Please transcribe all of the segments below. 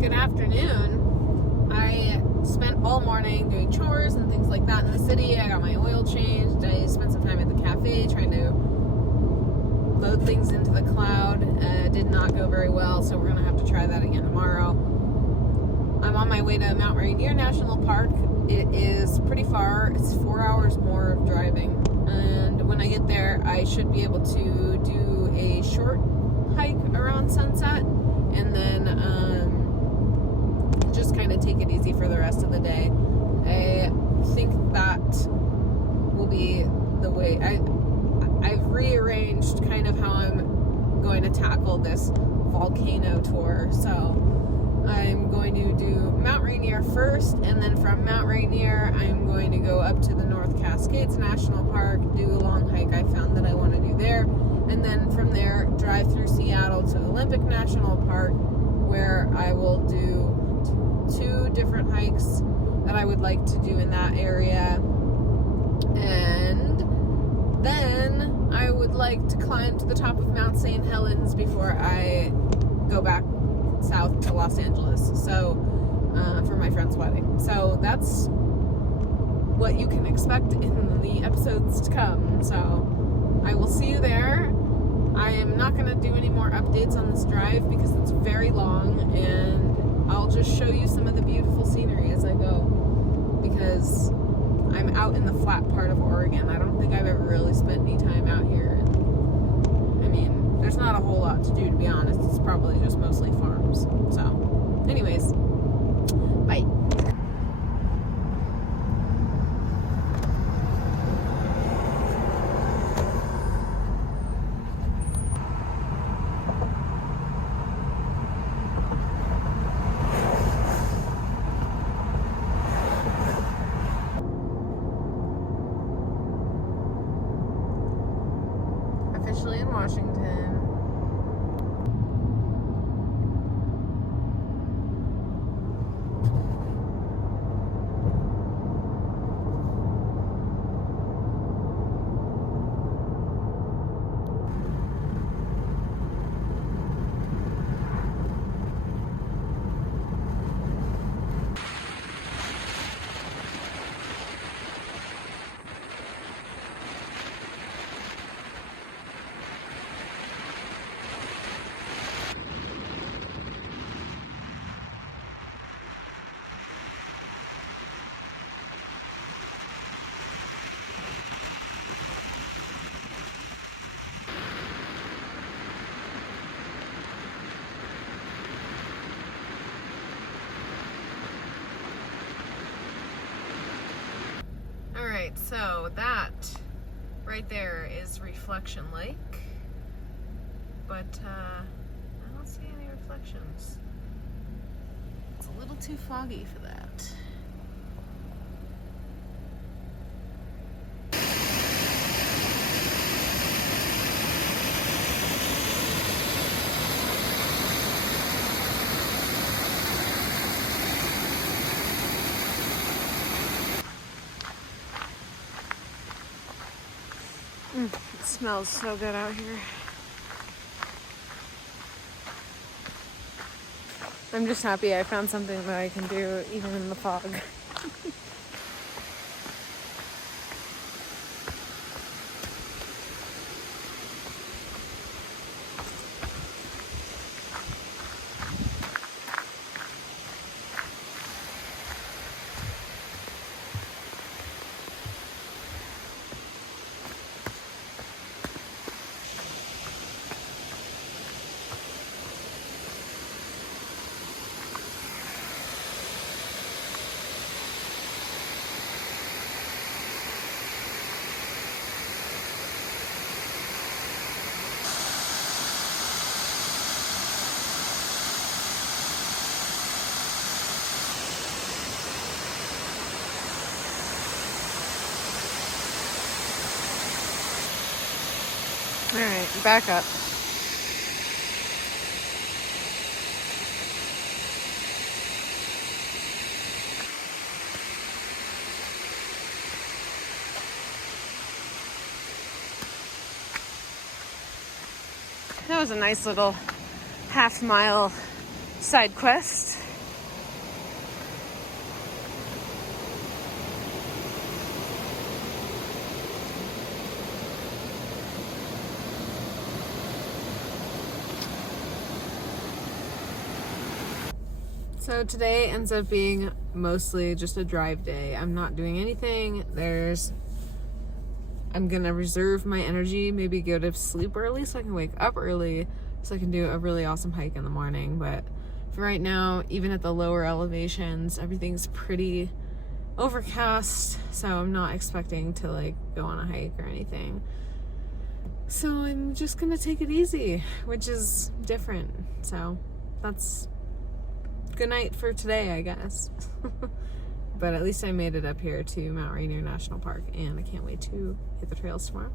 Good afternoon. I spent all morning doing chores and things like that in the city. I got my oil changed. I spent some time at the cafe trying to load things into the cloud. Did not go very well, so we're going to have to try that again tomorrow. I'm on my way to Mount Rainier National Park. It is pretty far. It's 4 hours more of driving. And when I get there, I should be able to do a short hike around sunset and then just kind of take it easy for the rest of the day. I think that will be the way. I've rearranged kind of how I'm going to tackle this volcano tour. So I'm going to do Mount Rainier first, and then from Mount Rainier I'm going to go up to the North Cascades National Park, do a long hike I found that I want to do there, and then from there drive through Seattle to Olympic National Park, where I will do two different hikes that I would like to do in that area. And then I would like to climb to the top of Mount St. Helens before I go back south to Los Angeles, so for my friend's wedding. So that's what you can expect in the episodes to come. So I will see you there. I am not going to do any more updates on this drive because it's very long, and I'll just show you some of the beautiful scenery as I go, because I'm out in the flat part of Oregon. I don't think I've ever really spent any time out here. I mean, there's not a whole lot to do, to be honest. It's probably just mostly farms. So, anyways, bye. Officially in Washington. Alright, so that right there is Reflection Lake, but I don't see any reflections. It's a little too foggy for that. It smells so good out here. I'm just happy I found something that I can do even in the fog. All right, back up. That was a nice little half-mile side quest. So today ends up being mostly just a drive day. I'm not doing anything. I'm gonna reserve my energy, maybe go to sleep early so I can wake up early so I can do a really awesome hike in the morning. But for right now, even at the lower elevations, everything's pretty overcast, so I'm not expecting to like go on a hike or anything. So I'm just gonna take it easy, which is different. So that's good night for today, I guess. But at least I made it up here to Mount Rainier National Park, and I can't wait to hit the trails tomorrow.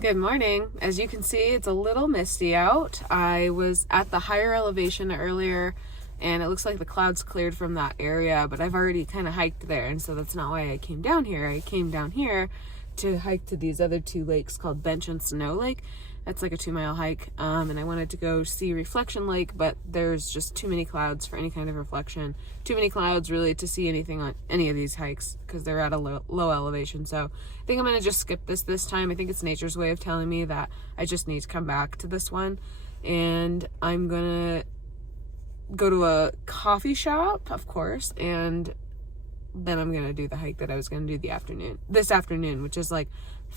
Good morning. As you can see, it's a little misty out. I was at the higher elevation earlier, and it looks like the clouds cleared from that area, but I've already kind of hiked there, and so that's not why I came down here. I came down here to hike to these other two lakes called Bench and Snow Lake. That's like a 2-mile hike, and I wanted to go see Reflection Lake, but there's just too many clouds for any kind of reflection. Too many clouds really to see anything on any of these hikes because they're at a low elevation. So I think I'm going to just skip this time. I think it's nature's way of telling me that I just need to come back to this one. And I'm going to go to a coffee shop, of course, and then I'm going to do the hike that I was going to do this afternoon, which is like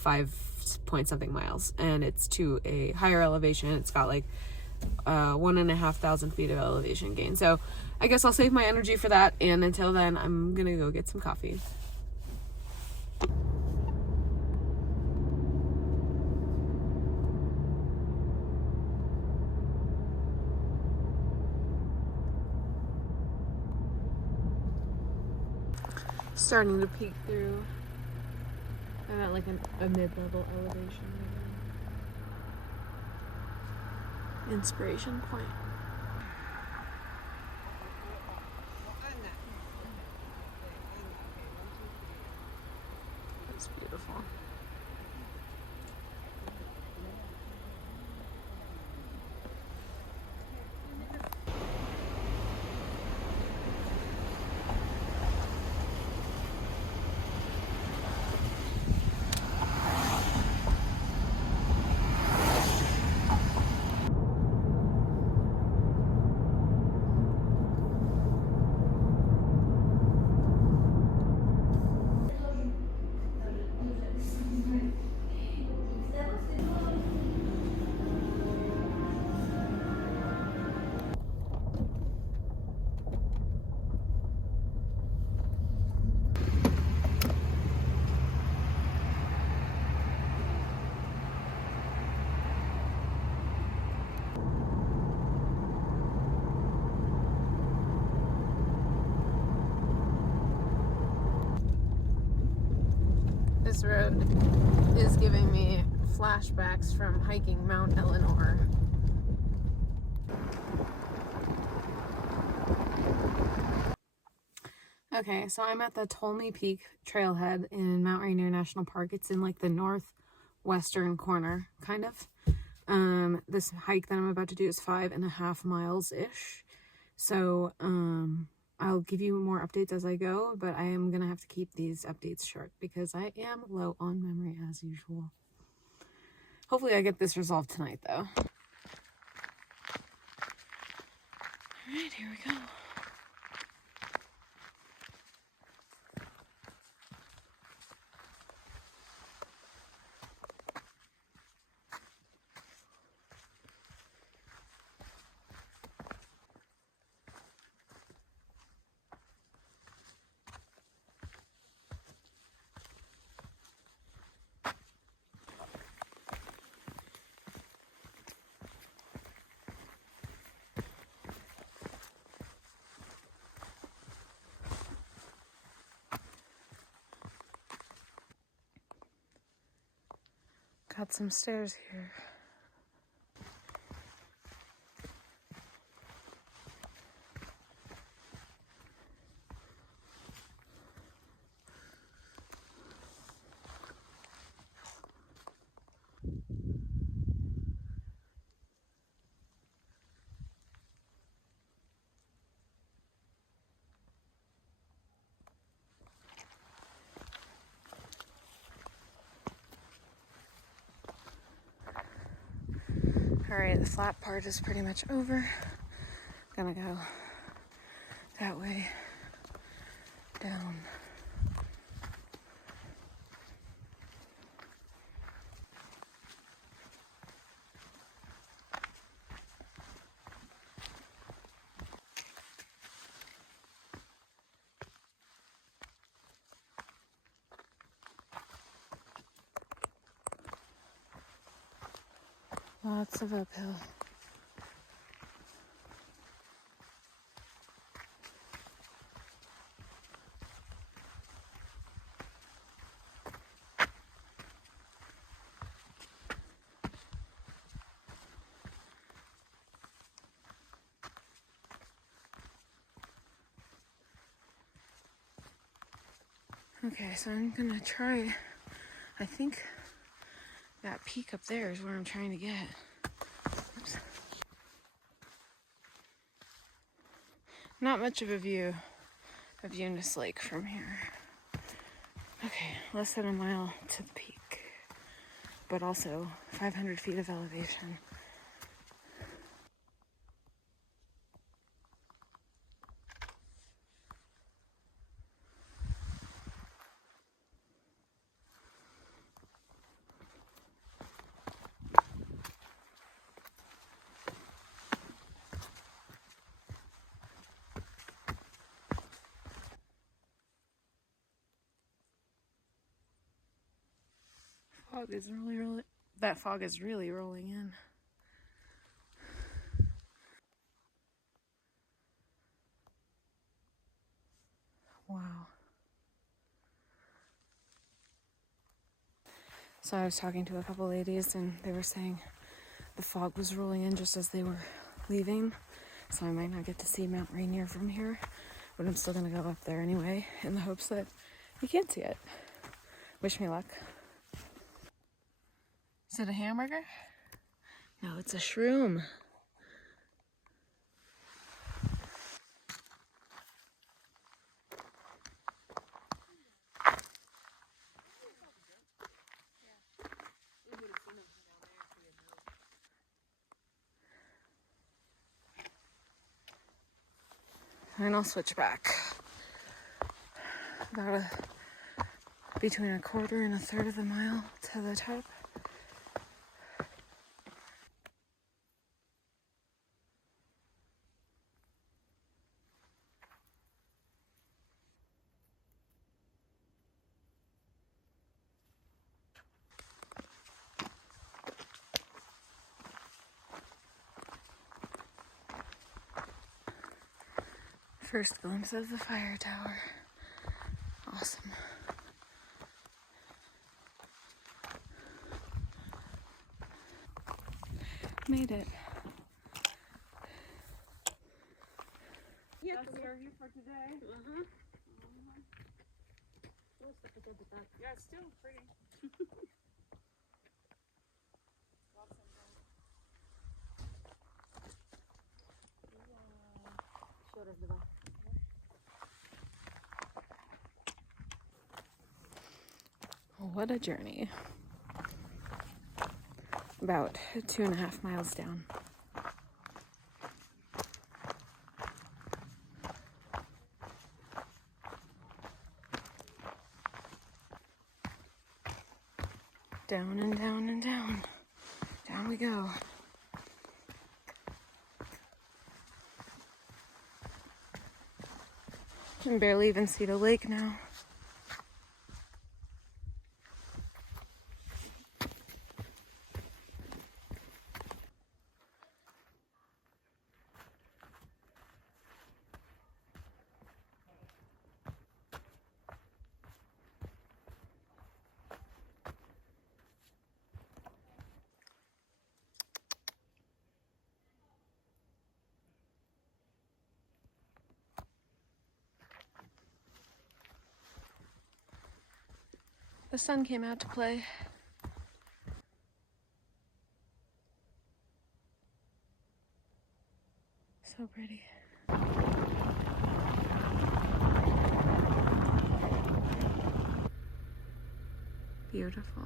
5-point-something miles, and it's to a higher elevation. It's got like 1,500 feet of elevation gain. So I guess I'll save my energy for that, and until then I'm gonna go get some coffee. Starting to peek through. I'm at like a mid-level elevation. Inspiration Point. That's beautiful. This road is giving me flashbacks from hiking Mount Eleanor. Okay, so I'm at the Tolmie Peak trailhead in Mount Rainier National Park. It's in like the northwestern corner, kind of. This hike that I'm about to do is 5.5 miles-ish. So, I'll give you more updates as I go, but I am going to have to keep these updates short because I am low on memory as usual. Hopefully I get this resolved tonight, though. Alright, here we go. Got some stairs here. Alright, the flat part is pretty much over. Gonna go that way, down. Lots of uphill. Okay, so I'm gonna try, I think that peak up there is where I'm trying to get. Oops. Not much of a view of Eunice Lake from here. Okay, less than a mile to the peak, but also 500 feet of elevation. That fog is really rolling in. Wow. So I was talking to a couple ladies and they were saying the fog was rolling in just as they were leaving. So I might not get to see Mount Rainier from here, but I'm still gonna go up there anyway in the hopes that you can't see it. Wish me luck. Is it a hamburger? No, it's a shroom. And I'll switch back. About between a quarter and a third of a mile to the top. First glimpse of the fire tower. Awesome. Made it. That's our view for today. Yeah, it's still pretty. What a journey. About 2.5 miles down. Down and down and down. Down we go. I can barely even see the lake now. The sun came out to play. So pretty. Beautiful.